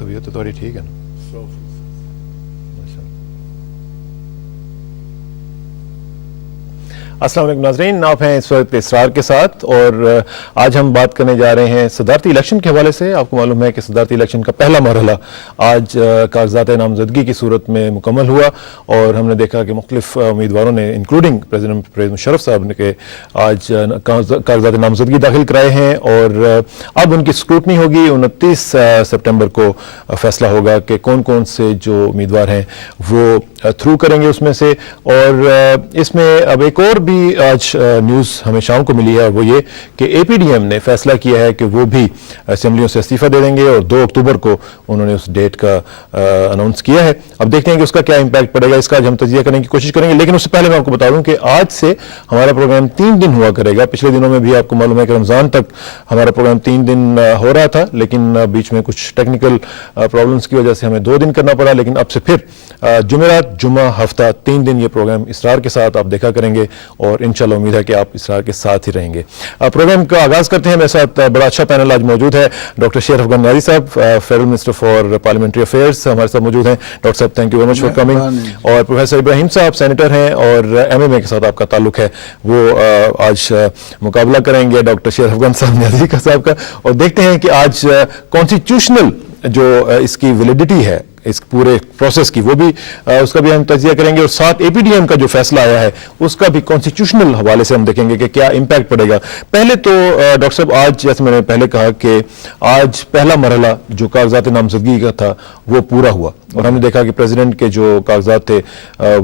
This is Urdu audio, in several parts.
طبیعت تو تھوڑی ٹھیک ہے نا؟ السلام علیکم ناظرین، آپ ہیں اس وقت اسرار کے ساتھ اور آج ہم بات کرنے جا رہے ہیں صدارتی الیکشن کے حوالے سے۔ آپ کو معلوم ہے کہ صدارتی الیکشن کا پہلا مرحلہ آج کاغذات نامزدگی کی صورت میں مکمل ہوا اور ہم نے دیکھا کہ مختلف امیدواروں نے انکلوڈنگ پریزیڈنٹ پرویز مشرف صاحب نے کہ آج کاغذات نامزدگی داخل کرائے ہیں اور اب ان کی اسکروٹنی ہوگی۔ 29 سپٹمبر کو فیصلہ ہوگا کہ کون کون سے جو امیدوار ہیں وہ تھرو کریں گے اس میں سے۔ اور اس میں اب ایک اور بھی آج نیوز ہمیں شام کو ملی ہے، وہ یہ کہ اے پی ڈی ایم نے فیصلہ کیا ہے کہ وہ بھی اسمبلیوں سے استعفیٰ دے دیں گے اور 2 اکتوبر کو انہوں نے اس ڈیٹ کا اناؤنس کیا ہے۔ اب دیکھتے ہیں کہ اس کا کیا امپیکٹ پڑے گا، اس کا آج ہم تجزیہ کرنے کی کوشش کریں گے، لیکن اس سے پہلے میں آپ کو بتا دوں کہ آج سے ہمارا پروگرام 3 دن ہوا کرے گا۔ پچھلے دنوں میں بھی آپ کو معلوم ہے کہ رمضان تک ہمارا پروگرام 3 دن ہو رہا تھا، لیکن بیچ میں کچھ ٹیکنیکل پرابلمس کی وجہ سے ہمیں 2 دن کرنا پڑا، لیکن اب سے پھر جمعرات جمعہ ہفتہ 3 دن یہ پروگرام اسرار کے ساتھ آپ دیکھا کریں گے اور انشاءاللہ امید ہے کہ آپ اسرار کے ساتھ ہی رہیں گے۔ پروگرام کا آغاز کرتے ہیں۔ میرے ساتھ بڑا اچھا پینل آج موجود ہے۔ ڈاکٹر شیر افغان نیازی صاحب، federal minister for parliamentary affairs ہمارے ساتھ موجود ہیں۔ ڈاکٹر صاحب thank you very much for coming. اور پروفیسر ابراہیم صاحب سینیٹر ہیں اور ایم ایم اے کے ساتھ آپ کا تعلق ہے، وہ آج مقابلہ کریں گے ڈاکٹر شیر افغان صاحب نیازی کا صاحب کا، اور دیکھتے ہیں کہ آج کانسٹیٹیوشنل جو اس کی ویلیڈیٹی ہے اس پورے پروسیس کی، وہ بھی اس کا بھی ہم تجزیہ کریں گے، اور ساتھ اے پی ڈی ایم کا جو فیصلہ آیا ہے اس کا بھی کانسٹیٹیوشنل حوالے سے ہم دیکھیں گے کہ کیا امپیکٹ پڑے گا۔ پہلے تو ڈاکٹر صاحب آج جیسے میں نے پہلے کہا کہ آج پہلا مرحلہ جو کاغذات نامزدگی کا تھا وہ پورا ہوا اور ہم نے دیکھا کہ پریزیڈنٹ کے جو کاغذات تھے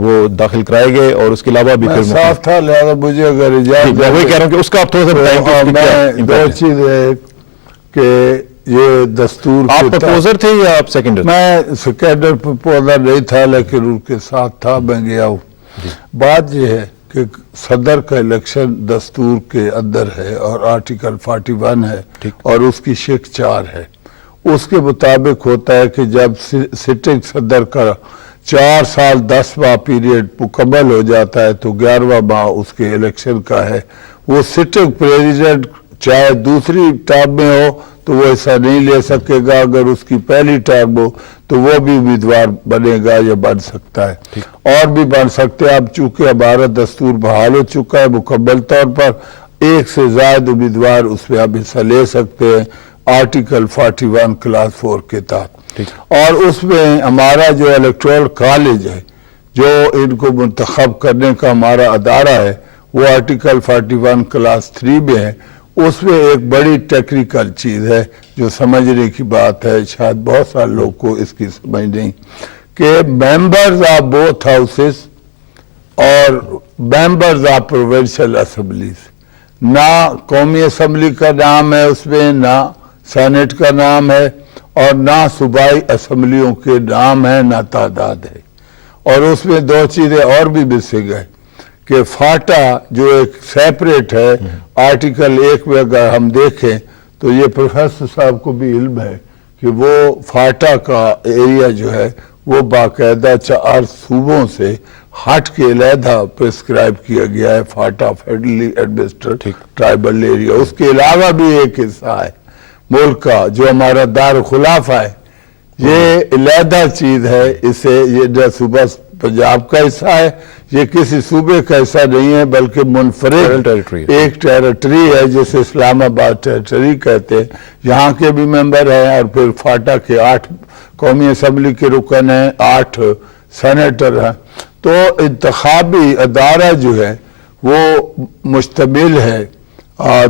وہ داخل کرائے گئے، اور اس کے علاوہ بھی صاف تھا، لہذا مجھے اگر میں وہی کہہ رہا ہوں کہ اس کا آپ تھوڑا سا بتائیں۔ دو چیز ہے کہ یہ دستور آپ پرپوزر تھے یا آپ سیکنڈر؟ میں سیکنڈر پرپوزر نہیں تھا لیکن ان کے ساتھ تھا، میں گیا ہوں۔ بات یہ ہے کہ صدر کا الیکشن دستور کے اندر ہے اور آرٹیکل 41 ہے اور اس کی شق 4 ہے۔ اس کے مطابق ہوتا ہے کہ جب سٹنگ صدر کا 4 سال 10 ماہ پیریڈ مکمل ہو جاتا ہے تو 11واں ماہ اس کے الیکشن کا ہے۔ وہ سٹنگ پریزیڈنٹ چاہے دوسری ٹرم میں ہو تو وہ ایسا نہیں لے سکے گا، اگر اس کی پہلی ٹرم ہو تو وہ بھی امیدوار بنے گا یا بن سکتا ہے، اور بھی بن سکتے ہیں۔ اب چونکہ ہمارا دستور بحال ہو چکا ہے مکمل طور پر، 1 سے زائد امیدوار اس میں اب حصہ لے سکتے ہیں آرٹیکل 41 کلاس 4 کے تحت۔ اور اس میں ہمارا جو الیکٹورل کالج ہے جو ان کو منتخب کرنے کا ہمارا ادارہ ہے وہ آرٹیکل 41 کلاس 3 میں ہے۔ اس میں ایک بڑی ٹیکنیکل چیز ہے جو سمجھنے کی بات ہے، شاید بہت سارے لوگ کو اس کی سمجھ نہیں، کہ ممبرز آف بوتھ ہاؤسز اور ممبرز آف پروونشل اسمبلیز، نہ قومی اسمبلی کا نام ہے اس میں، نہ سینٹ کا نام ہے، اور نہ صوبائی اسمبلیوں کے نام ہے، نہ تعداد ہے۔ اور اس میں 2 چیزیں اور بھی مسنگ ہیں کہ فاٹا جو ایک سیپریٹ ہے، آرٹیکل 1 میں اگر ہم دیکھیں تو یہ پروفیسر صاحب کو بھی علم ہے کہ وہ فاٹا کا ایریا جو ہے وہ باقاعدہ 4 صوبوں سے ہٹ کے علیحدہ پرسکرائب کیا گیا ہے، فاٹا فیڈرلی ایڈمنسٹریٹڈ ٹرائبل ایریا۔ اس کے علاوہ بھی ایک حصہ ہے ملک کا جو ہمارا دارالخلافہ ہے، یہ علیحدہ چیز ہے، اسے یہ صوبہ پنجاب کا حصہ ہے، یہ کسی صوبے کا حصہ نہیں ہے بلکہ منفرد ایک ٹیریٹری ہے جسے اسلام آباد ٹیریٹری کہتے ہیں۔ یہاں کے بھی ممبر ہیں اور پھر فاٹا کے 8 قومی اسمبلی کے رکن ہیں، 8 سینیٹر ہیں۔ تو انتخابی ادارہ جو ہے وہ مشتمل ہے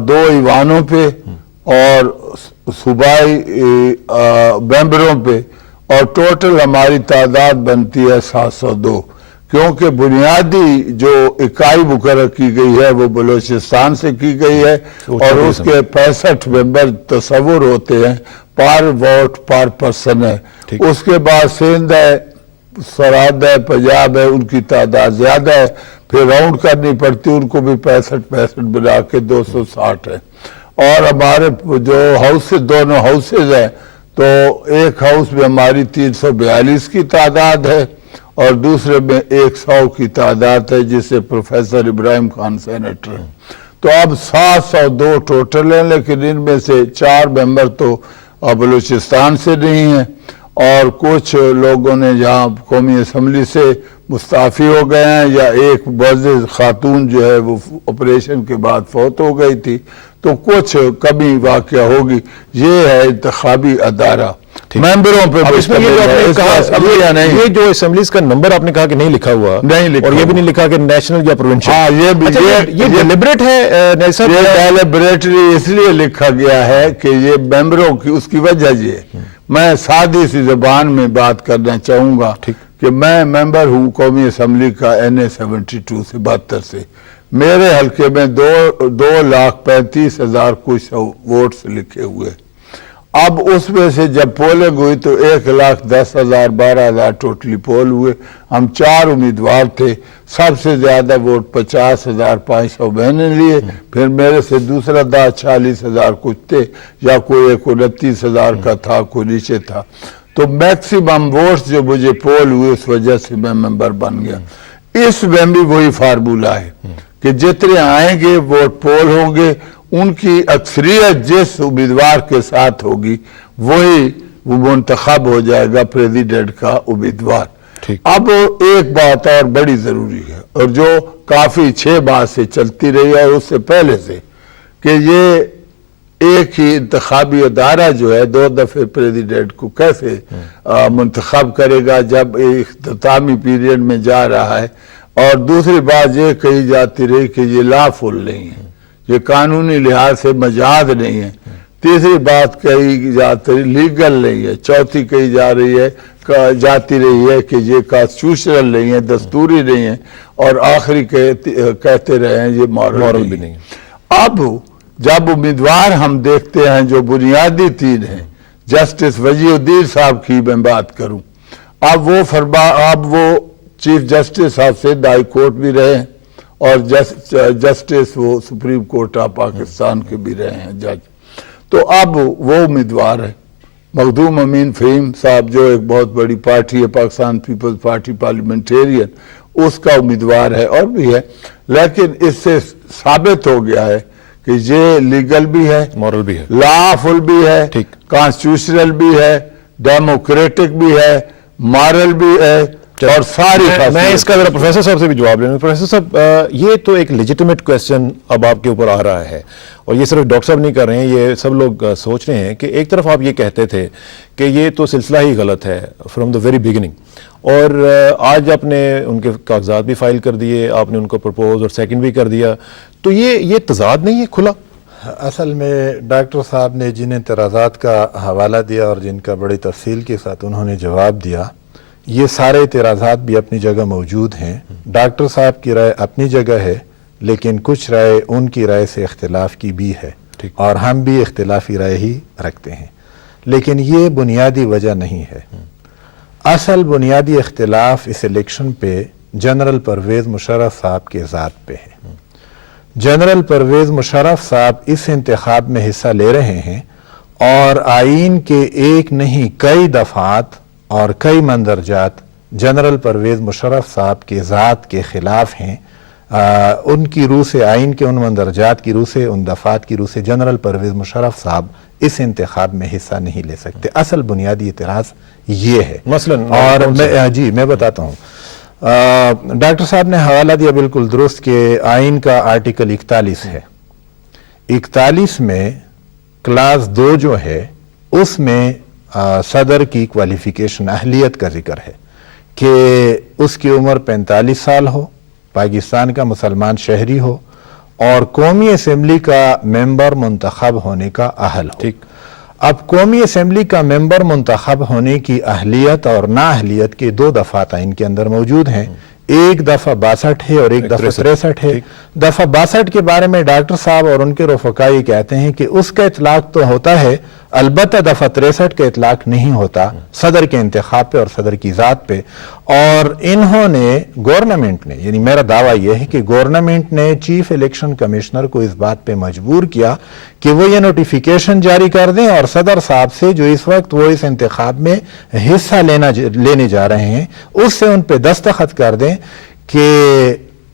2 ایوانوں پہ اور صوبائی ممبروں پہ، اور ٹوٹل ہماری تعداد بنتی ہے 702، کیونکہ بنیادی جو اکائی مقرر کی گئی ہے وہ بلوچستان سے کی گئی ہے اور اس کے 65 ممبر تصور ہوتے ہیں، پر ووٹ پر پرسن ہے۔ اس کے بعد سندھ ہے، سرحد ہے، پنجاب ہے، ان کی تعداد زیادہ ہے، پھر راؤنڈ کرنی پڑتی، ان کو بھی 65 بنا کے 260 ہے۔ اور ہمارے جو دونوں ہاؤسز ہیں تو ایک ہاؤس میں ہماری 342 کی تعداد ہے اور دوسرے میں 100 کی تعداد ہے، جسے پروفیسر ابراہیم خان سینیٹر ہیں۔ تو اب 702 ٹوٹل ہیں، لیکن ان میں سے 4 ممبر تو بلوچستان سے نہیں ہیں اور کچھ لوگوں نے جہاں قومی اسمبلی سے مستعفی ہو گئے ہیں یا ایک معزز خاتون جو ہے وہ آپریشن کے بعد فوت ہو گئی تھی، تو کچھ کمی واقعہ ہوگی۔ یہ ہے انتخابی ادارہ، ممبروں پہ اب اس میں یہ جو آپ نے کہا اسمبلیاں نہیں، یہ جو اسمبلیز کا نمبر آپ نے کہا کہ نہیں لکھا ہوا، نہیں لکھا اور یہ بھی ہوا۔ نہیں لکھا کہ نیشنل یا پروونشل، ہاں یہ بھی یہ ڈیلیبریٹ ہے نیسر؟ یہ ڈیلیبریٹلی اس لیے لکھا گیا ہے کہ یہ ممبروں کی، اس کی وجہ یہ ہے، میں سادی سی زبان میں بات کرنا چاہوں گا کہ میں ممبر ہوں قومی اسمبلی کا NA 72 سے 72 سے، میرے حلقے میں 2,35,000 کچھ ووٹس لکھے ہوئے، اب اس میں سے جب پولنگ ہوئی تو 1,10,000 12,000 ٹوٹلی پول ہوئے، ہم 4 امیدوار تھے، سب سے زیادہ ووٹ 50,500 میں نے لیے، پھر میرے سے دوسرا 40,000 کچھ تھے، یا کوئی 29,000 کا تھا، کوئی نیچے تھا، تو میکسیمم ووٹس جو مجھے پول ہوئے اس وجہ سے میں ممبر بن گیا۔ اس میں بھی وہی فارمولہ ہے کہ جتنے آئیں گے ووٹ پول ہوں گے، ان کی اکثریت جس امیدوار کے ساتھ ہوگی وہی وہ منتخب ہو جائے گا پریزیڈنٹ کا امیدوار۔ اب ایک بات اور بڑی ضروری ہے، اور جو کافی 6 ماہ سے چلتی رہی ہے اور اس سے پہلے سے، کہ یہ ایک ہی انتخابی ادارہ جو ہے 2 دفعے پریزیڈنٹ کو کیسے منتخب کرے گا جب اختتامی پیریڈ میں جا رہا ہے، اور دوسری بات یہ کہی جاتی رہی کہ یہ لا فل نہیں ہے، یہ قانونی لحاظ سے مجاز نہیں ہے، تیسری بات کہی جاتی رہی لیگل نہیں ہے، چوتھی کہی جاتی رہی ہے کہ یہ کانسٹیٹیوشنل نہیں ہے، دستوری نہیں ہے، اور آخری کہتے رہے ہیں یہ مورل بھی نہیں ہے۔ اب جب امیدوار ہم دیکھتے ہیں جو بنیادی 3 ہیں، جسٹس وجیہ الدین صاحب کی میں بات کروں، اب وہ chief justice of Sindh high court بھی رہے ہیں، اور جسٹس وہ سپریم کورٹ آف پاکستان کے بھی رہے ہیں جج، تو اب وہ امیدوار ہے مخدوم امین فہیم صاحب جو ایک بہت بڑی پارٹی ہے پاکستان پیپلز پارٹی پارلیمنٹیرین، اس کا امیدوار ہے اور بھی ہے، لیکن اس سے ثابت ہو گیا ہے کہ یہ لیگل بھی ہے، مورل بھی ہے، لا فل بھی ہے، کانسٹیٹیوشنل بھی ہے، ڈیموکریٹک بھی ہے، مارل بھی ہے، اور ساری میں اس کا ذرا پروفیسر صاحب سے بھی جواب لینا۔ پروفیسر صاحب، یہ تو ایک لیجیٹیمیٹ کویسچن اب آپ کے اوپر آ رہا ہے، اور یہ صرف ڈاکٹر صاحب نہیں کر رہے ہیں، یہ سب لوگ سوچ رہے ہیں کہ ایک طرف آپ یہ کہتے تھے کہ یہ تو سلسلہ ہی غلط ہے فرام دا ویری بگننگ، اور آج آپ نے ان کے کاغذات بھی فائل کر دیے، آپ نے ان کو پرپوز اور سیکنڈ بھی کر دیا، تو یہ تضاد نہیں ہے کھلا؟ اصل میں ڈاکٹر صاحب نے جن اعتراضات کا حوالہ دیا اور جن کا بڑی تفصیل کے ساتھ انہوں نے جواب دیا، یہ سارے اعتراضات بھی اپنی جگہ موجود ہیں۔ ڈاکٹر صاحب کی رائے اپنی جگہ ہے، لیکن کچھ رائے ان کی رائے سے اختلاف کی بھی ہے، اور ہم بھی اختلافی رائے ہی رکھتے ہیں، لیکن یہ بنیادی وجہ نہیں ہے۔ اصل بنیادی اختلاف اس الیکشن پہ جنرل پرویز مشرف صاحب کے ذات پہ ہے۔ جنرل پرویز مشرف صاحب اس انتخاب میں حصہ لے رہے ہیں، اور آئین کے ایک نہیں کئی دفعات اور کئی مندرجات جنرل پرویز مشرف صاحب کے ذات کے خلاف ہیں۔ ان کی روح سے، آئین کے ان مندرجات کی روح سے، ان دفعات کی روح سے جنرل پرویز مشرف صاحب اس انتخاب میں حصہ نہیں لے سکتے۔ اصل بنیادی اعتراض یہ ہے۔ مثلاً اور میں بتاتا ہوں، ڈاکٹر صاحب نے حوالہ دیا بالکل درست کہ آئین کا آرٹیکل 41 ہے، 41 میں کلاس 2 جو ہے اس میں صدر کی کوالیفیکیشن اہلیت کا ذکر ہے کہ اس کی عمر 45 سال ہو، پاکستان کا مسلمان شہری ہو، اور قومی اسمبلی کا ممبر منتخب ہونے کا اہل ہو۔ اب قومی اسمبلی کا ممبر منتخب ہونے کی اہلیت اور نااہلیت کے 2 دفعات آئین کے اندر موجود ہیں، ایک دفعہ 62 ہے اور ایک دفعہ 63 ہے۔ دفعہ 62 کے بارے میں ڈاکٹر صاحب اور ان کے رفقا یہ کہتے ہیں کہ اس کا اطلاق تو ہوتا ہے، البتہ دفعہ 63 کا اطلاق نہیں ہوتا صدر کے انتخاب پہ اور صدر کی ذات پہ۔ اور انہوں نے گورنمنٹ نے، یعنی میرا دعویٰ یہ ہے کہ گورنمنٹ نے چیف الیکشن کمشنر کو اس بات پہ مجبور کیا کہ وہ یہ نوٹیفیکیشن جاری کر دیں، اور صدر صاحب سے جو اس وقت وہ اس انتخاب میں حصہ لینے جا رہے ہیں، اس سے ان پہ دستخط کر دیں کہ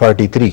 43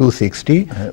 260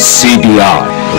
CBR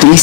30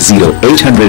0800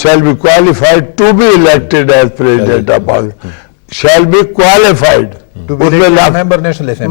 shall be qualified to be elected as president of Pakistan, shall be qualified to be member National Assembly.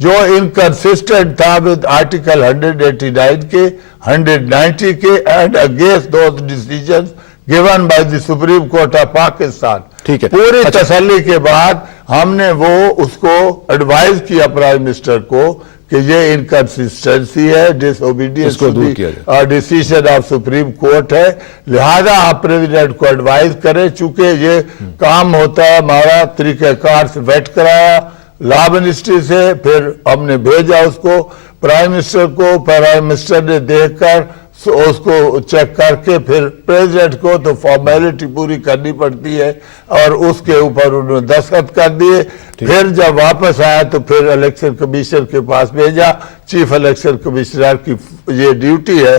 جو انکنسسٹنٹ تھا ود آرٹیکل 189 کے 190 کے and against those decisions given by the Supreme Court of Pakistan. ٹھیک ہے. پوری تسلی کے بعد ہم نے وہ اس کو ایڈوائز کیا پرائم منسٹر کو کہ یہ انکنسسٹنسی ہے, ڈس اوبیڈینس اس کو دور کیا جائے. اور ڈیسیجن آف سپریم کورٹ ہے, لہذا آپ پریزیڈنٹ کو ایڈوائز کریں. چونکہ یہ کام ہوتا ہے ہمارا طریقہ کار سے ویٹ کرایا لا منسٹری سے, پھر ہم نے بھیجا اس کو پرائم منسٹر کو, پرائم منسٹر نے دیکھ کر اس کو چیک کر کے پھر پریزیڈنٹ کو تو فارمیلٹی پوری کرنی پڑتی ہے, اور اس کے اوپر انہوں نے دستخط کر دیے. پھر جب واپس آیا تو پھر الیکشن کمیشن کے پاس بھیجا. چیف الیکشن کمشنر کی یہ ڈیوٹی ہے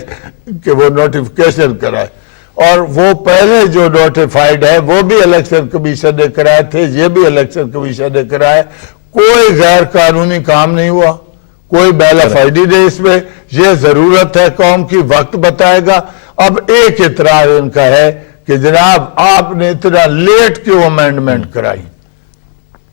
کہ وہ نوٹیفیکیشن کرائے, اور وہ پہلے جو نوٹیفائیڈ ہے وہ بھی الیکشن کمیشن نے کرائے تھے, یہ بھی الیکشن کمیشن نے کرائے. کوئی غیر قانونی کام نہیں ہوا, کوئی بیلا فائدی نہیں اس میں. یہ ضرورت ہے قوم کی, وقت بتائے گا. اب ایک اعتراض ان کا ہے کہ جناب آپ نے اتنا لیٹ کیوں امینڈمنٹ کرائی,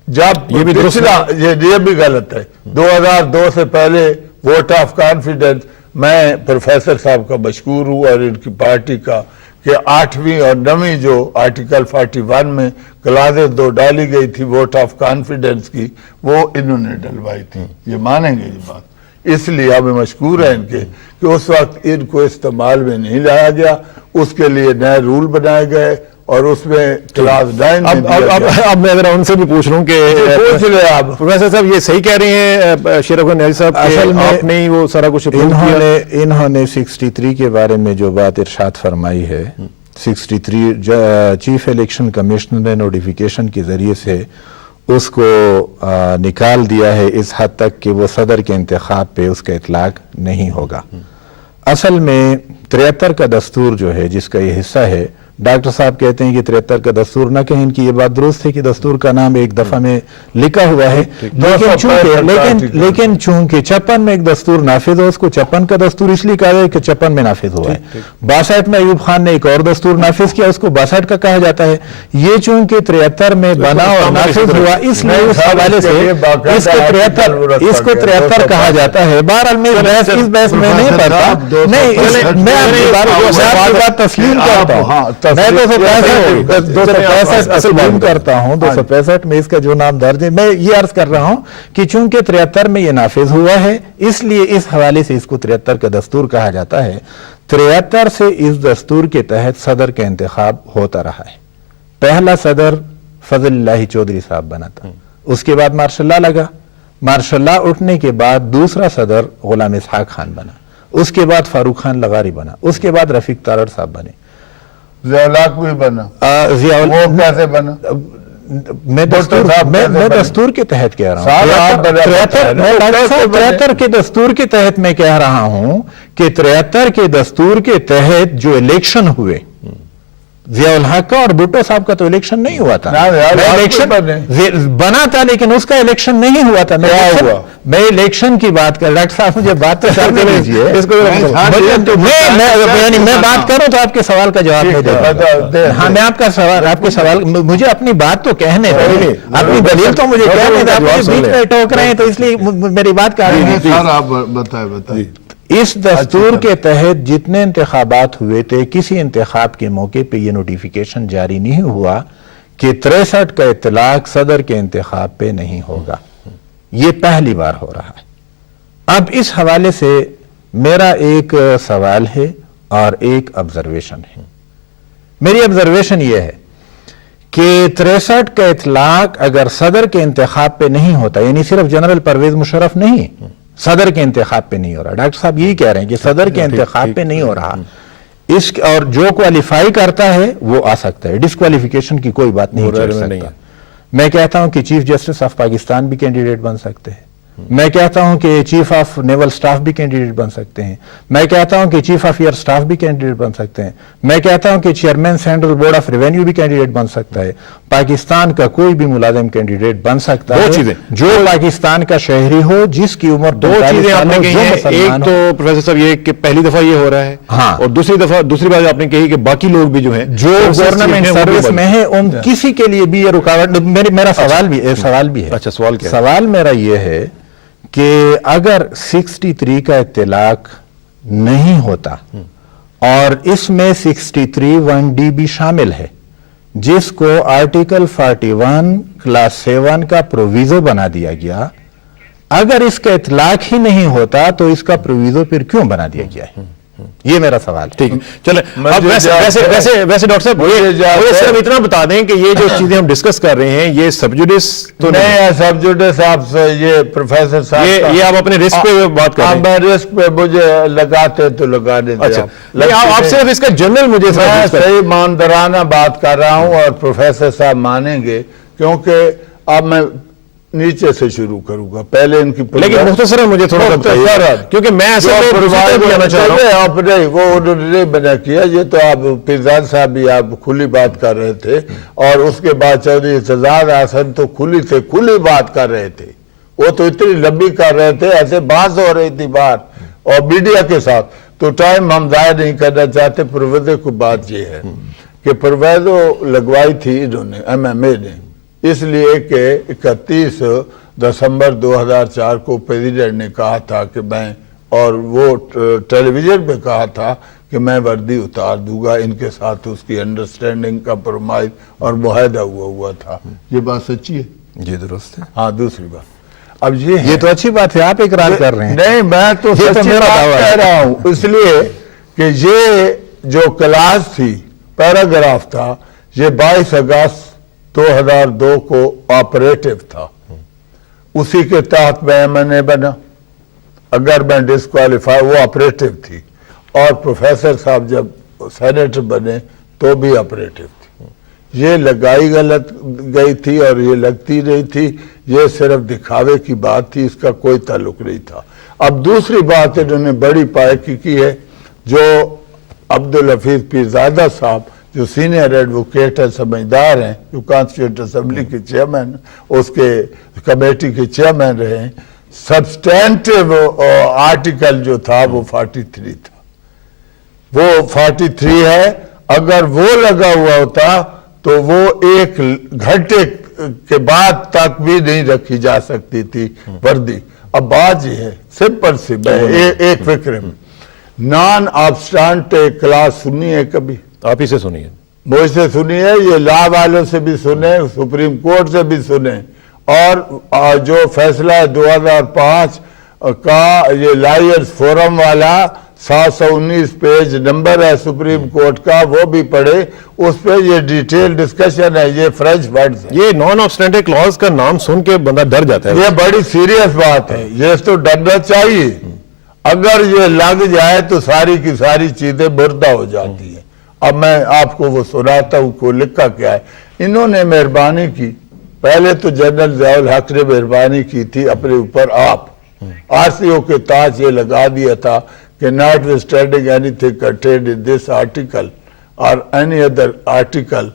جب یہ بھی درست یہ بھی غلط ہے. 2002 سے پہلے ووٹ آف کانفیڈنس, میں پروفیسر صاحب کا مشکور ہوں اور ان کی پارٹی کا کہ 8ویں اور 9ویں جو آرٹیکل 41 میں کلازز 2 ڈالی گئی تھی ووٹ آف کانفیڈنس کی, وہ انہوں نے ڈلوائی تھی. یہ مانیں گے یہ بات, اس لیے ہمیں مشکور ہے ان کے کہ اس وقت ان کو استعمال میں نہیں لایا گیا. اس کے لیے نئے رول بنائے گئے اور اس میں کلاس 9 اب میں ذرا ان سے بھی پوچھ رہا ہوں کہ پوچھ لیں آپ. پروفیسر صاحب یہ صحیح کہہ رہے ہیں شیر افغان نیازی صاحب اصل میں آپ نے وہ سارا کچھ انہوں نے 63 کے بارے میں جو بات ارشاد فرمائی ہے, 63 چیف الیکشن کمیشنر نے نوٹیفیکیشن کے ذریعے سے اس کو نکال دیا ہے اس حد تک کہ وہ صدر کے انتخاب پہ اس کا اطلاق نہیں ہوگا. اصل میں 73 کا دستور جو ہے جس کا یہ حصہ ہے, ڈاکٹر صاحب کہتے ہیں کہ 73 کا دستور نہ کہیں, کہ یہ بات درست ہے کہ دستور کا نام ایک دفعہ میں لکھا ہوا ہے, لیکن چونکہ 56 میں ایک دستور نافذ ہو, اس کو 56 کا دستور اس لیے کہا جائے کہ 56 میں نافذ ہوا ہے. 62 میں ایوب خان نے ایک اور دستور نافذ کیا, اس کو 62 کا کہا جاتا ہے. یہ چونکہ 73 میں بنا اور نافذ ہوا, اس لیے اس حوالے سے اس کو 73 کہا جاتا ہے. بہرحال میں اس بحث میں نہیں پڑھتا, نہیں میں آپ کی بات تسلیم کرتا ہوں. میں 265 تسلیم کرتا ہوں. 265 میں اس کا جو نام درج ہے, میں یہ عرض کر رہا ہوں کہ چونکہ 73 میں یہ نافذ ہوا ہے اس لیے اس حوالے سے اس کو 73 کا دستور کہا جاتا ہے. 73 سے اس دستور کے تحت صدر کا انتخاب ہوتا رہا ہے. پہلا صدر فضل اللہ چودھری صاحب بنا تھا, اس کے بعد مارشل لا لگا, مارشل لا اٹھنے کے بعد دوسرا صدر غلام اسحاق خان بنا, اس کے بعد فاروق خان لغاری بنا, اس کے بعد رفیق تارڑ صاحب بنے, ضیاء بھی بنا. وہ کیسے بنا؟ میں دستور کے تحت کہہ رہا ہوں. 73 کے دستور کے تحت میں کہہ رہا ہوں کہ 73 کے دستور کے تحت جو الیکشن ہوئے, ضیاء الحق کا اور بھٹو صاحب کا تو الیکشن نہیں ہوا تھا. الیکشن بنا تھا لیکن اس کا الیکشن نہیں ہوا تھا. میں الیکشن کی بات کر, ڈاکٹر صاحب مجھے بات تو کرنے دیجیے. میں بات کروں تو آپ کے سوال کا جواب نہیں دے. ہاں میں آپ کے سوال مجھے اپنی بات تو کہنے دیں, اپنی دلیل تو مجھے کہنے دیں. آپ مجھے بیچ میں ٹوک رہے ہیں تو اس لیے میری بات کر رہے ہیں. بتائیں. اس دستور کے تحت جتنے انتخابات ہوئے تھے, کسی انتخاب کے موقع پہ یہ نوٹیفیکیشن جاری نہیں ہوا کہ 63 کا اطلاق صدر کے انتخاب پہ نہیں ہوگا. یہ پہلی بار ہو رہا ہے. اب اس حوالے سے میرا ایک سوال ہے اور ایک آبزرویشن ہے. میری آبزرویشن یہ ہے کہ 63 کا اطلاق اگر صدر کے انتخاب پہ نہیں ہوتا, یعنی صرف جنرل پرویز مشرف نہیں, صدر کے انتخاب پہ نہیں ہو رہا. ڈاکٹر صاحب یہی کہہ رہے ہیں کہ صدر کے انتخاب پہ نہیں ہو رہا, اس اور جو کوالیفائی کرتا ہے وہ آ سکتا ہے, ڈسکوالیفیکیشن کی کوئی بات نہیں چل سکتا. میں کہتا ہوں کہ چیف جسٹس آف پاکستان بھی کینڈیڈیٹ بن سکتے ہیں. میں کہتا ہوں کہ چیف آف نیول سٹاف بھی کینڈیڈیٹ بن سکتے ہیں. میں کہتا ہوں کہ چیف آف ایئر سٹاف بھی کینڈیڈیٹ بن سکتے ہیں. میں کہتا ہوں کہ chairman central board of revenue بھی کینڈیڈیٹ بن سکتا ہے. پاکستان کا کوئی بھی ملازم کینڈیڈیٹ بن سکتا ہے. 2 چیزیں جو پاکستان کا شہری ہو, جس کی عمر 2 چیزیں آپ نے کہی ہیں. ایک تو پروفیسر صاحب یہ کہ پہلی دفعہ یہ ہو رہا ہے, اور دوسری بات آپ نے کہی کہ باقی لوگ بھی جو ہیں جو گورنمنٹ سروس میں ہیں ان کسی کے لیے بھی یہ رکاوٹ. میرا سوال بھی ہے. اچھا, سوال کیا ہے؟ سوال میرا یہ ہے کہ اگر 63 کا اطلاق نہیں ہوتا اور اس میں 63(1) بھی شامل ہے جس کو آرٹیکل 41 کلاس 7 کا پروویزو بنا دیا گیا، اگر اس کا اطلاق ہی نہیں ہوتا تو اس کا پروویزو پھر کیوں بنا دیا گیا ہے؟ یہ میرا سوال ہے۔ ٹھیک ہے، چلیں اب ویسے ڈاکٹر صاحب مجھے صرف اتنا بتا دیں کہ یہ جو چیزیں ہم ڈسکس کر رہے ہیں یہ سب جوڈس تو نہیں ہے، سب جوڈس آپ سے یہ پروفیسر صاحب یہ آپ اپنے رسک پہ بات کر رہے ہیں؟ میں رسک پہ مجھے لگاتے تو لگا دیتے۔ اچھا نہیں، آپ صرف اس کا جنرل مجھے میں صحیح ماندرانہ بات کر رہا ہوں اور پروفیسر صاحب مانیں گے، کیونکہ اب میں نیچے سے شروع کروں گا، پہلے ان کی لیکن مختصراً مجھے تھوڑا بتائیے کیونکہ میں اصل میں بھی آنا چاہ رہا ہوں۔ آپ نہیں، وہ انہوں نے نہیں بنا کیا، یہ تو آپ پیرزاد صاحب بھی آپ کھلی بات کر رہے تھے، اور اس کے بعد چودھری اعتزاز حسن تو کھلی سے کھلی بات کر رہے تھے، وہ تو اتنی لمبی کر رہے تھے، ایسے بات ہو رہی تھی بات اور میڈیا کے ساتھ، تو ٹائم ہم ضائع نہیں کرنا چاہتے۔ پرویزو کو بات یہ ہے کہ پرویزو لگوائی تھی انہوں نے MMA نے، اس لیے کہ 31 دسمبر 2004 کو پریزیڈنٹ نے کہا تھا کہ میں، اور وہ ٹیلی ویژن پہ کہا تھا کہ میں وردی اتار دوں گا، ان کے ساتھ اس کی انڈرسٹینڈنگ کمپرومائز اور معاہدہ ہوا تھا۔ یہ بات سچی ہے؟ جی درست ہے۔ ہاں، دوسری بات اب یہ تو اچھی بات ہے، آپ اقرار کر رہے ہیں۔ نہیں، میں تو سچی بات کہہ رہا ہوں، اس لیے کہ یہ جو کلاس تھی، پیراگراف تھا، یہ 22 اگست 2002 کو آپریٹو تھا، اسی کے تحت میں MNA بنا، اگر میں ڈسکوالیفائی، وہ آپریٹو تھی، اور پروفیسر صاحب جب سینیٹر بنے تو بھی آپریٹو تھی۔ یہ لگائی غلط گئی تھی اور یہ لگتی نہیں تھی، یہ صرف دکھاوے کی بات تھی، اس کا کوئی تعلق نہیں تھا۔ اب دوسری بات انہوں نے بڑی پائے کی ہے، جو عبدالحفیظ پیرزادہ صاحب جو سینئر ایڈوکیٹ ہیں، سمجھدار ہیں، جو کانسٹیٹیوٹ اسمبلی کے چیئرمین، اس کے کمیٹی کے چیئرمین رہے ہیں، سبسٹینٹیو آرٹیکل جو تھا وہ 43 تھا، وہ 43 ہے، اگر وہ لگا ہوا ہوتا تو وہ 1 گھنٹے کے بعد تک بھی نہیں رکھی جا سکتی تھی وردی۔ اب بات یہ ہے سمپل سی، ایک فکر میں نان آبسٹانٹ کلاس سنی ہے کبھی؟ آپ ہی سے سنیے۔ مجھ سے سنی ہے، یہ لا والوں سے بھی سنے، سپریم کورٹ سے بھی سنے، اور جو فیصلہ 2005 کا یہ لائرز فورم والا 719 پیج نمبر ہے سپریم کورٹ کا، وہ بھی پڑھے، اس پہ یہ ڈیٹیل ڈسکشن ہے، یہ فرینچ ورڈز ہیں۔ یہ نان آبسٹینٹنگ کلاز کا نام سن کے بندہ ڈر جاتا ہے۔ یہ بڑی سیریس بات ہے، یہ تو ڈرنا چاہیے، اگر یہ لگ جائے تو ساری کی ساری چیزیں مردہ ہو جاتی ہیں۔ اب میں آپ کو وہ سناتا ہوں کو لکھا کیا ہے۔ انہوں نے مہربانی کی، پہلے تو جنرل ضیاء الحق نے مہربانی کی تھی اپنے اوپر، آپ RCO کے تاج یہ لگا دیا تھا کہ notwithstanding anything contained in this article or any other article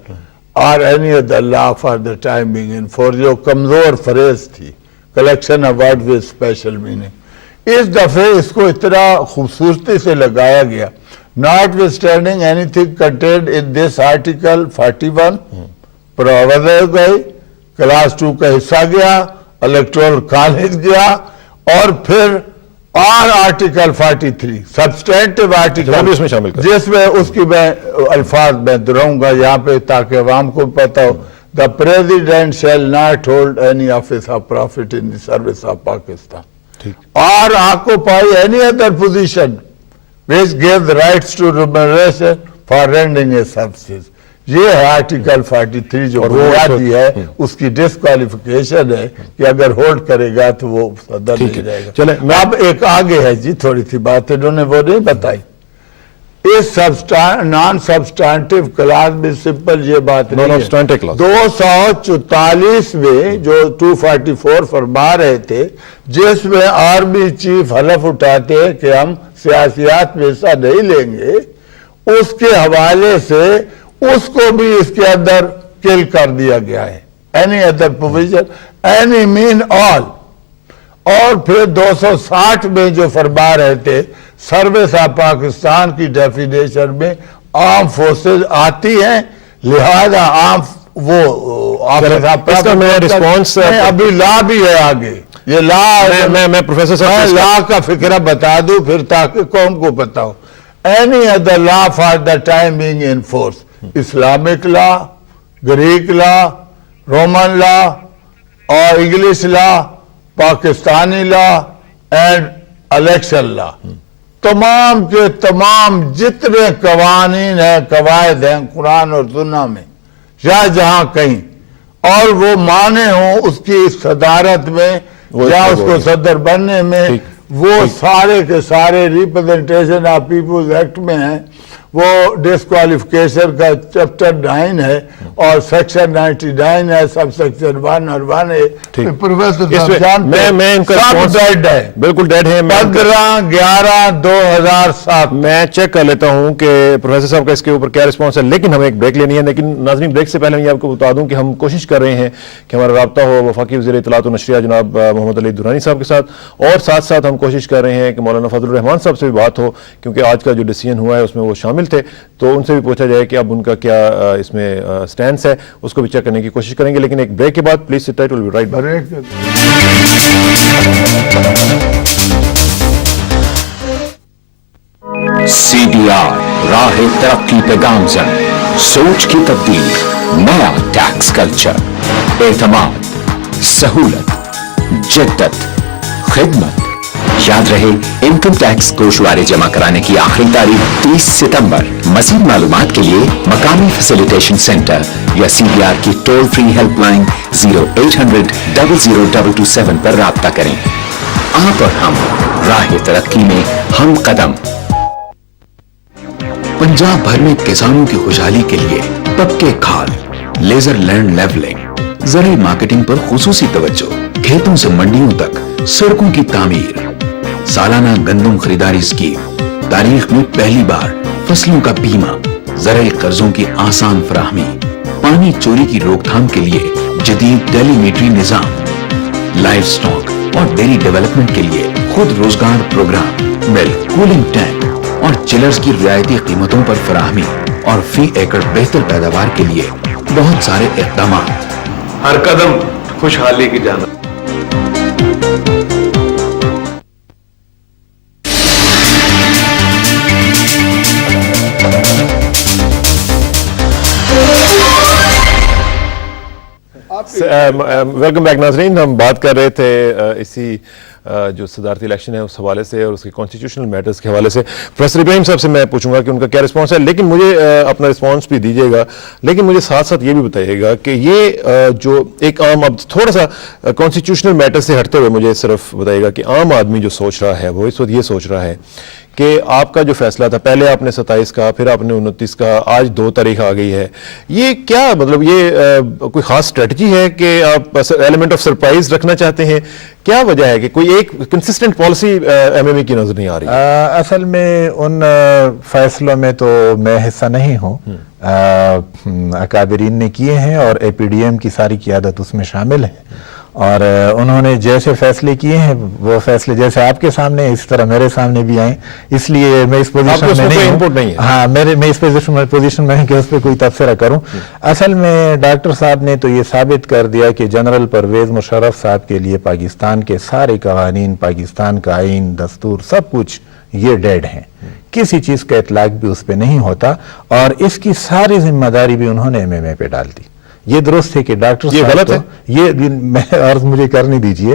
or any other law for the time being in for جو کمزور فریز تھی collection of words with special meaning، اس دفعے اس کو اتنا خوبصورتی سے لگایا گیا، notwithstanding anything contained in this article 41 proviso گئی، کلاس 2 کا حصہ گیا، الیکٹورل کالج گیا، اور پھر آرٹیکل 43 سبسٹینٹیو آرٹیکل اس میں شامل کر، جس میں اس کی میں الفاظ میں دہراؤں گا یہاں پہ تاکہ عوام کو پتہ ہو۔ The President shall not hold any office of profit in the service of Pakistan or occupy any other position which gives rights to remuneration for rendering his services۔ یہ ہے آرٹیکل 43 جو بنیادی ہے، اس کی ڈسکوالیفیکیشن ہے کہ اگر ہولڈ کرے گا تو وہ صدر نہیں رہے گا۔ اب ایک آگے ہے جی تھوڑی سی بات انہوں نے وہ نہیں بتائی، اس نان سبسٹانٹیو کلاس میں سمپل یہ بات نہیں ہے۔ 244 میں جو 244 فرما رہے تھے، جس میں آرمی چیف حلف اٹھاتے ہیں کہ ہم سیاسیات میں حصہ نہیں لیں گے، اس کے حوالے سے اس کو بھی اس کے اندر کل کر دیا گیا ہے، any other provision any mean all۔ اور پھر 260 میں جو فرما رہے تھے سروس آف پاکستان کی ڈیفینیشن میں عام فورسز آتی ہیں، لہذا عام وہ اس کا میرا response ابھی لا بھی ہے آگے۔ یہ لا میں پروفیسر صاحب میں لا کا فکرہ بتا دوں پھر تاکہ قوم کو پتا ہو. Any other law for the time being in force, Islamic law, Greek law, Roman law, or English law, Pakistani law, and election law. تمام کے تمام جتنے قوانین ہیں قواعد ہیں قرآن اور سنہ میں یا جہاں کہیں اور وہ مانے ہوں اس کی صدارت میں یا اس کو صدر بننے میں وہ سارے کے سارے ریپرزنٹیشن آف پیپلز ایکٹ میں ہیں. وہ ڈسکوالیفکیشن کا چیپٹر 9 ہے اور سیکشن 99 ہے سب سیکشن 1 اور 1 ہے. پروفیسر صاحب جانتے ہیں سب ڈیڈ ہے بالکل ڈیڈ ہے. 15/11/2007 میں چیک کر لیتا ہوں کہ پروفیسر صاحب کا اس کے اوپر کیا رسپانس ہے لیکن ہمیں ایک بریک لینی ہے. لیکن ناظرین بریک سے پہلے میں آپ کو بتا دوں کہ ہم کوشش کر رہے ہیں کہ ہمارا رابطہ ہو وفاقی وزیر اطلاعات و نشریات جناب محمد علی درانی صاحب کے ساتھ اور ساتھ ساتھ ہم کوشش کر رہے ہیں کہ مولانا فضل الرحمان صاحب سے بھی بات ہو کیونکہ آج کا جو ڈیسیژن ہوا ہے اس میں وہ شامل تھے تو ان سے بھی پوچھا جائے کہ اب ان کا کیا اس میں سٹینس ہے اس کو بھی چیک کرنے کی کوشش کریں گے. لیکن ایک بریک کے بعد please sit tight will be right back. CBR راہ ترقی پہ گامزن سوچ کی تبدیل نیا ٹیکس کلچر اعتماد سہولت جدت خدمت. یاد رہے انکم ٹیکس گوشوارے جمع کرانے کی آخری تاریخ 30 ستمبر. مزید معلومات کے لیے مقامی فیسیلیٹیشن سینٹر یا CBR کی ٹول فری ہیلپ لائن 0800-00227 پر رابطہ کریں. آپ اور ہم راہ ترقی میں ہم قدم. پنجاب بھر میں کسانوں کی خوشحالی کے لیے پکے کھاد لیزر لینڈ لیولنگ زرعی مارکیٹنگ پر خصوصی توجہ کھیتوں سے منڈیوں تک سڑکوں کی تعمیر سالانہ گندم خریداری اسکیم تاریخ میں پہلی بار فصلوں کا بیمہ زرعی قرضوں کی آسان فراہمی پانی چوری کی روک تھام کے لیے جدید ڈیلی میٹری نظام لائف سٹاک اور ڈیری ڈیولپمنٹ کے لیے خود روزگار پروگرام ملک کولنگ ٹینک اور چلرز کی رعایتی قیمتوں پر فراہمی اور فی ایکڑ بہتر پیداوار کے لیے بہت سارے اقدامات. ہر قدم خوشحالی کی جانب. ویلکم بیک ناظرین. ہم بات کر رہے تھے اسی جو صدارتی الیکشن ہے اس حوالے سے اور اس کے کانسٹیٹیوشنل میٹرز کے حوالے سے. پروفیسر ابراہیم صاحب سے میں پوچھوں گا کہ ان کا کیا رسپانس ہے لیکن مجھے اپنا رسپانس بھی دیجیے گا لیکن مجھے ساتھ ساتھ یہ بھی بتائیے گا کہ یہ جو ایک عام اب تھوڑا سا کانسٹیٹیوشنل میٹر سے ہٹتے ہوئے مجھے صرف بتائیے گا کہ عام آدمی جو سوچ رہا ہے وہ اس وقت یہ سوچ رہا ہے کہ آپ کا جو فیصلہ تھا پہلے آپ نے 27 کا پھر آپ نے 29 کا آج 2 تاریخ آ گئی ہے یہ کیا مطلب یہ کوئی خاص اسٹریٹجی ہے کہ آپ ایلیمنٹ آف سرپرائز رکھنا چاہتے ہیں کیا وجہ ہے کہ کوئی ایک کنسسٹنٹ پالیسی MME کی نظر نہیں آ رہی؟ اصل میں ان فیصلوں میں تو میں حصہ نہیں ہوں اکابرین نے کیے ہیں اور APDM کی ساری قیادت اس میں شامل ہے اور انہوں نے جیسے فیصلے کیے ہیں وہ فیصلے جیسے آپ کے سامنے اس طرح میرے سامنے بھی آئیں اس لیے میں اس پوزیشن میں نہیں ہوں. ہاں میں اس پوزیشن میں ہوں کہ اس پہ کوئی تبصرہ کروں. اصل میں ڈاکٹر صاحب نے تو یہ ثابت کر دیا کہ جنرل پرویز مشرف صاحب کے لیے پاکستان کے سارے قوانین پاکستان کا آئین دستور سب کچھ یہ ڈیڈ ہیں کسی چیز کا اطلاق بھی اس پہ نہیں ہوتا اور اس کی ساری ذمہ داری بھی انہوں نے MMA پہ ڈال دی. یہ درست ہے کہ ڈاکٹر صاحب یہ غلط ہے یہ عرض مجھے کرنے دیجئے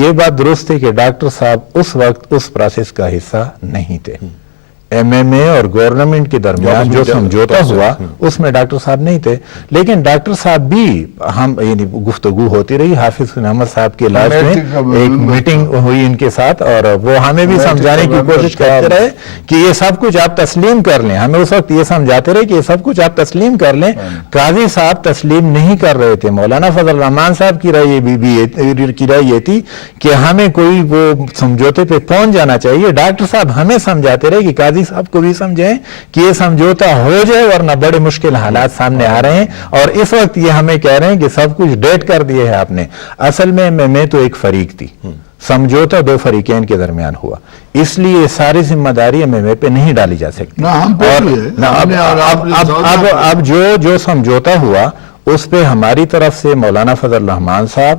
یہ بات درست ہے کہ ڈاکٹر صاحب اس وقت اس پروسیس کا حصہ نہیں تھے. MMA اور گورنمنٹ کے درمیان جو سمجھوتا ہوا اس میں ڈاکٹر صاحب نہیں تھے لیکن ڈاکٹر صاحب بھی ہم یعنی گفتگو ہوتی رہی حافظ بن احمد صاحب کے لاسٹ میں ایک میٹنگ ہوئی ان کے ساتھ اور وہ ہمیں بھی سمجھانے کی کوشش کرتے رہے کہ یہ سب کچھ آپ تسلیم کر لیں. ہمیں اس وقت یہ سمجھاتے رہے کہ یہ سب کچھ آپ تسلیم کر لیں. قاضی صاحب تسلیم نہیں کر رہے تھے. مولانا فضل الرحمان صاحب کی رائے یہ تھی کہ ہمیں کوئی وہ سمجھوتے پہ پہنچ جانا چاہیے. ڈاکٹر صاحب ہمیں سمجھاتے رہے کہ قاضی صاحب کو بھی سمجھیں کہ یہ سمجھوتا ہو جائے ورنہ بڑے مشکل حالات سامنے آ رہے ہیں اور اس وقت یہ ہمیں کہہ رہے ہیں کہ سب کچھ ڈیٹ کر دیے ہے آپ نے. اصل میں تو ایک فریق تھی سمجھوتا 2 فریقین کے درمیان ہوا اس لیے ساری ذمہ داری MMA پہ نہیں ڈالی جا سکتی. اب جو سمجھوتا ہوا اس پہ ہماری طرف سے مولانا فضل الرحمان صاحب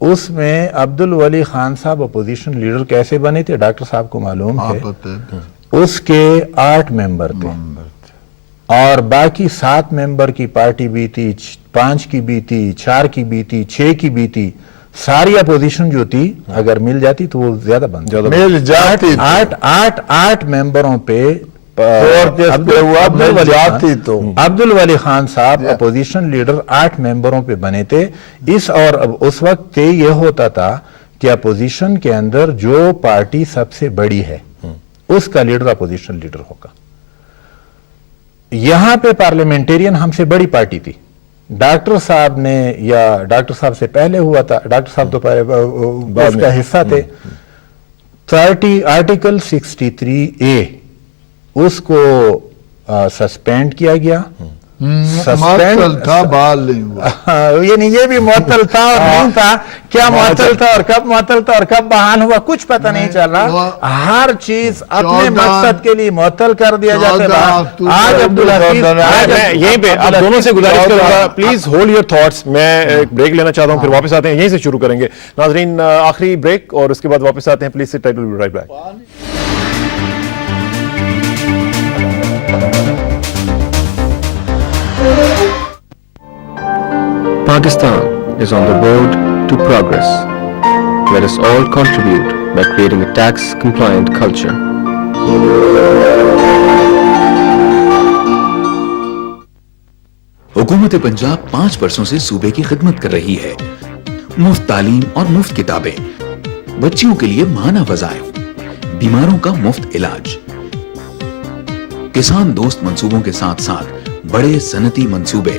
اس میں عبد الولی خان صاحب اپوزیشن لیڈر کیسے بنے تھے ڈاکٹر صاحب کو معلوم ہے. اس کے 8 ممبر تھے اور باقی 7 ممبر کی پارٹی بھی تھی, 5 کی بھی تھی, 4 کی بھی تھی, 6 کی بھی تھی. ساری اپوزیشن جو تھی اگر مل جاتی تو وہ زیادہ بن مل جاتی. 8 ممبروں پہ عبد الولی خان صاحب اپوزیشن لیڈر 8 ممبروں پہ بنے تھے. اس وقت طے یہ ہوتا تھا کہ اپوزیشن کے اندر جو پارٹی سب سے بڑی ہے اس کا لیڈر اپوزیشن لیڈر ہوگا. یہاں پہ پارلیمنٹیرین ہم سے بڑی پارٹی تھی. ڈاکٹر صاحب نے, یا ڈاکٹر صاحب سے پہلے ہوا تھا, ڈاکٹر صاحب تو اس کا حصہ تھے, آرٹیکل 63A اس کو سسپینڈ کیا گیا. معطل تھا, بحال نہیں ہوا. یعنی یہ بھی معطل تھا اور نہیں تھا. کیا معطل تھا اور کب معطل تھا اور کب بحال ہوا کچھ پتہ نہیں چل رہا. ہر چیز اپنے مقصد کے لیے معطل کر دیا جاتا ہے. آج عبدالحفیظ یہیں پہ آپ دونوں سے گزارش کروں گا, پلیز ہولڈ یور تھاٹس. میں ایک بریک لینا چاہتا ہوں, پھر واپس آتے ہیں, یہیں سے شروع کریں گے. ناظرین آخری بریک اور اس کے بعد واپس آتے ہیں. Please sit tight, will be right back. Pakistan is on the road to progress. Let us all contribute by creating a tax-compliant culture. حکومت پنجاب 5 برسوں سے صوبے کی خدمت کر رہی ہے. مفت تعلیم اور مفت کتابیں, بچیوں کے لیے ماہانہ وظائف, بیماروں کا مفت علاج, کسان دوست منصوبوں کے ساتھ ساتھ بڑے صنعتی منصوبے.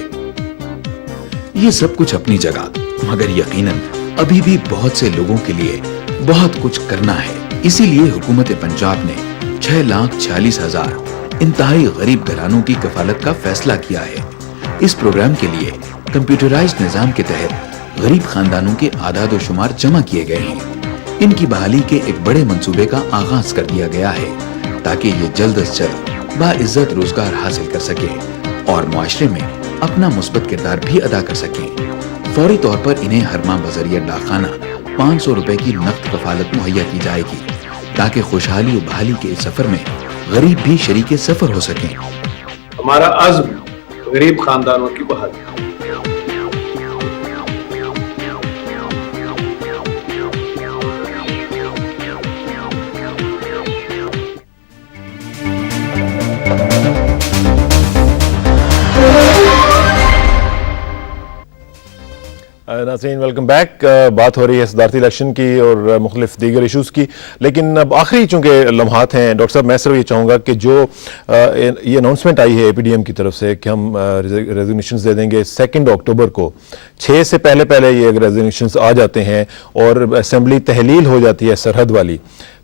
یہ سب کچھ اپنی جگہ, مگر یقیناً ابھی بھی بہت سے لوگوں کے لیے بہت کچھ کرنا ہے. اسی لیے حکومت پنجاب نے 6,46,000 انتہائی غریب گھرانوں کی کفالت کا فیصلہ کیا ہے. اس پروگرام کے لیے کمپیوٹرائزڈ نظام کے تحت غریب خاندانوں کے اعداد و شمار جمع کیے گئے ہیں. ان کی بحالی کے ایک بڑے منصوبے کا آغاز کر دیا گیا ہے تاکہ یہ جلد از جلد باعزت روزگار حاصل کر سکیں اور معاشرے میں اپنا مثبت کردار بھی ادا کر سکیں. فوری طور پر انہیں ہر ماہ بذریعہ ڈاکخانہ 500 روپے کی نقد کفالت مہیا کی جائے گی تاکہ خوشحالی و بحالی کے اس سفر میں غریب بھی شریک سفر ہو سکیں. ہمارا عزم غریب خاندانوں کی بحالی. ناظرین ویلکم بیک. بات ہو رہی ہے صدارتی الیکشن کی اور مختلف دیگر ایشوز کی, لیکن اب آخری چونکہ لمحات ہیں ڈاکٹر صاحب, میں صرف یہ چاہوں گا کہ جو یہ اناؤنسمنٹ آئی ہے اے پی ڈی ایم کی طرف سے کہ ہم ریزگنیشنز دے دیں گے 2 اکتوبر کو, 6 سے پہلے یہ اگر ریزگنیشنز آ جاتے ہیں اور اسمبلی تحلیل ہو جاتی ہے سرحد والی,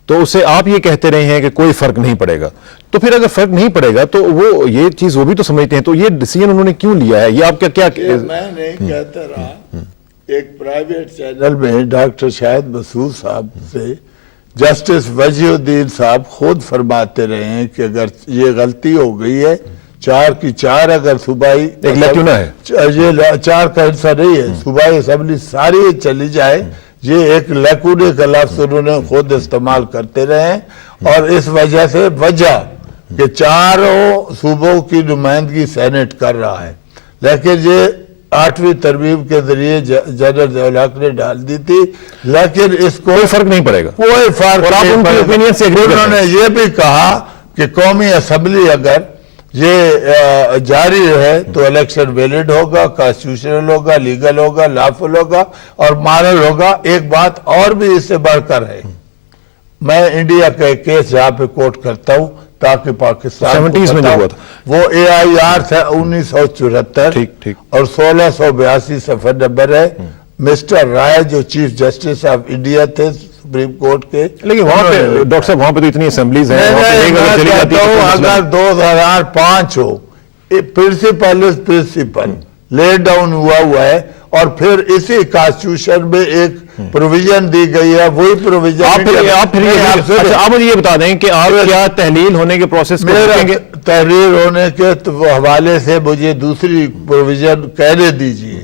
تو اسے آپ یہ کہتے رہے ہیں کہ کوئی فرق نہیں پڑے گا. تو پھر اگر فرق نہیں پڑے گا تو وہ یہ چیز وہ بھی تو سمجھتے ہیں, تو یہ ڈیسیژن انہوں نے کیوں لیا ہے, یہ آپ کیا میں نہیں کہتا رہا. ایک پرائیویٹ چینل میں ڈاکٹر شاہد مسعود صاحب سے جسٹس وجیہ الدین صاحب خود فرماتے رہے ہیں کہ اگر یہ غلطی ہو گئی ہے 4 کی 4 اگر صوبائی ایک لیکونہ ہے, یہ 4 کا حصہ نہیں ہے, صوبائی اسمبلی ساری چلی جائے, یہ ایک لیکونے کا لفظ انہوں نے خود استعمال کرتے رہے ہیں. اور اس وجہ سے وجہ کہ 4 صوبوں کی نمائندگی سینٹ کر رہا ہے, لیکن یہ 8ویں ترمیم کے ذریعے جنرل ضیاء الحق نے ڈال دی تھی, لیکن اس کو کوئی فرق نہیں پڑے گا. کوئی فرق نہیں پڑے گا. انہوں نے یہ بھی کہا کہ قومی اسمبلی اگر یہ جاری رہے تو الیکشن ویلڈ ہوگا, کانسٹیٹیوشنل ہوگا, لیگل ہوگا, لافل ہوگا اور مارل ہوگا. ایک بات اور بھی اس سے بڑھ کر ہے, میں انڈیا کا ایک کیس یہاں پہ کوٹ کرتا ہوں تاکہ پاکستان 70s میں جو ہوا تھا, وہ AIR تھا 1974 اور 1682 صفحہ نمبر ہے. مسٹر رائے جو چیف جسٹس آف انڈیا تھے سپریم کورٹ کے, لیکن وہاں پہ ڈاکٹر صاحب وہاں پہ تو اتنی اسمبلیز ہیں, اگر 2005 ہو پرنسپل لے ڈاؤن ہوا ہے اور پھر اسی کانسٹیٹیوشن میں ایک پروویژن دی گئی ہے, وہی پروویژن آپ مجھے یہ بتا دیں کہ آپ کیا تحلیل ہونے کے پروسیس کو روکیں گے؟ تحریر ہونے کے حوالے سے مجھے دوسری پروویژن کہنے دیجئے.